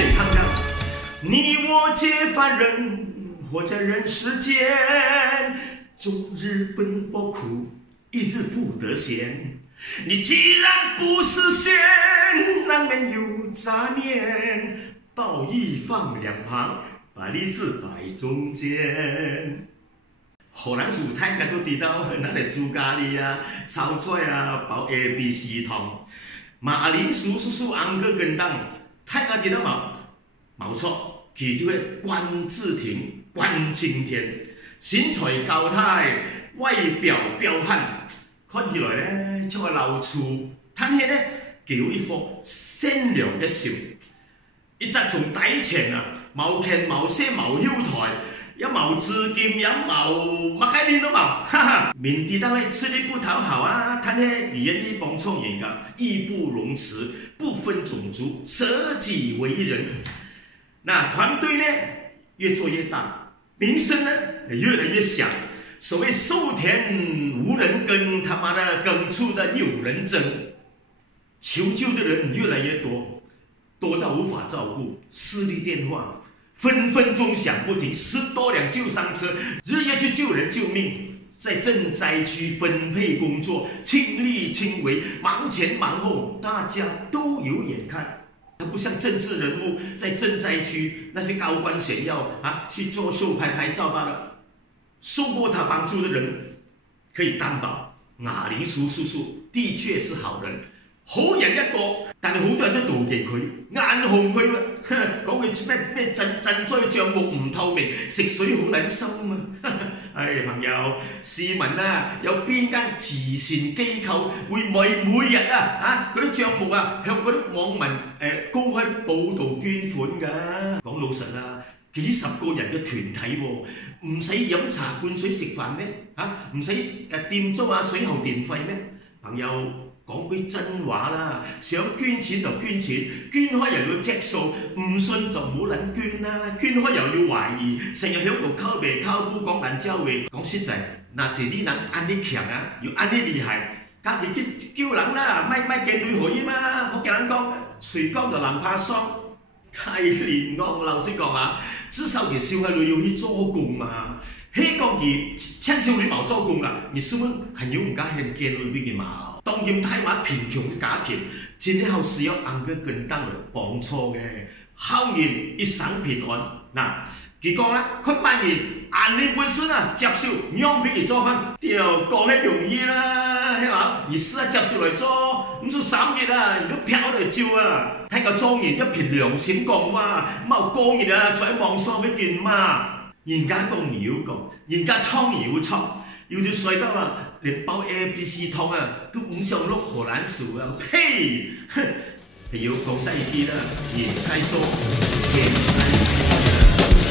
点唱唱。你我皆凡人，活在人世间，终日奔波苦，一日不得闲。你既然不是仙，难免有杂念，道义放两旁，把利字摆中间。荷兰薯大家都知道，咱的朱咖喱啊、炒菜啊、包 ABC 汤。马铃薯叔叔昂哥跟当，大家知道冇？冇错，佢就係關志廷、關青天，身材高大，外表彪悍，看起來咧像個老粗，但係咧佢有一顆善良嘅心。一直從底前啊，冇權冇勢冇優台。也冇資金，也冇乜概念都冇，哈哈！面對到吃力不討好啊，但係願意幫助人家，義不容辭，不分種族，捨己為人。那團隊呢越做越大，名聲呢越來越響。所謂收田無人耕，他媽的耕出的有人爭，求救的人越來越多，多到無法照顧，私立電話。分分鐘響不停，10多輛救傷車日夜去救人救命，在賑災區分配工作，親力親為，忙前忙後，大家都有眼看。不像政治人物在賑災區那些高官顯要啊去作秀拍照罷了。受過他幫助的人可以擔保，馬鈴薯叔叔的確是好人。好人一個，但係好多人都妒忌佢，眼紅佢喎。講佢咩賑災帳目唔透明，食水好撚深啊！唉，朋友，試問啊，有邊間慈善機構會每日啊嗰啲帳目啊向嗰啲網民公開報導捐款㗎？講老實啦，幾十個人嘅團體喎，唔使飲茶灌水食飯咩？唔使店租啊水喉電費咩？朋友。講句真話啦，想捐錢就捐錢，捐開又要隻數，唔信就唔好撚捐啦。捐開又要懷疑，成日喺度靠背靠估講爛招嘅。講實在，那是你人安尼強啊，要安尼厲害，家己去叫人啦，咪見女可以嘛？我叫人講，隨講就難怕傷。太廉惡，老實講啊，至少佢小孩女要去做工嘛。迄個佢請小女冇做工啊，你是不是很有唔家現見女俾佢嘛？當然台灣貧窮嘅家庭，真係好需要安哥跟當嚟幫助嘅，孝人一生平安。嗱，佢講啦，佢萬年安利本身啊，接受讓俾佢做飯，屌講得容易啦，係嘛？你試下接受嚟做，唔做3日啊，你都飄嚟照啊！睇個莊園一憑良心講嘛，冇個人啊，在網上俾見嘛。人家講要講，人家創要創，要到衰得啦，連包 ABC 湯啊都唔想碌荷蘭薯啊！呸！係要講細啲啦，言太多，言太多。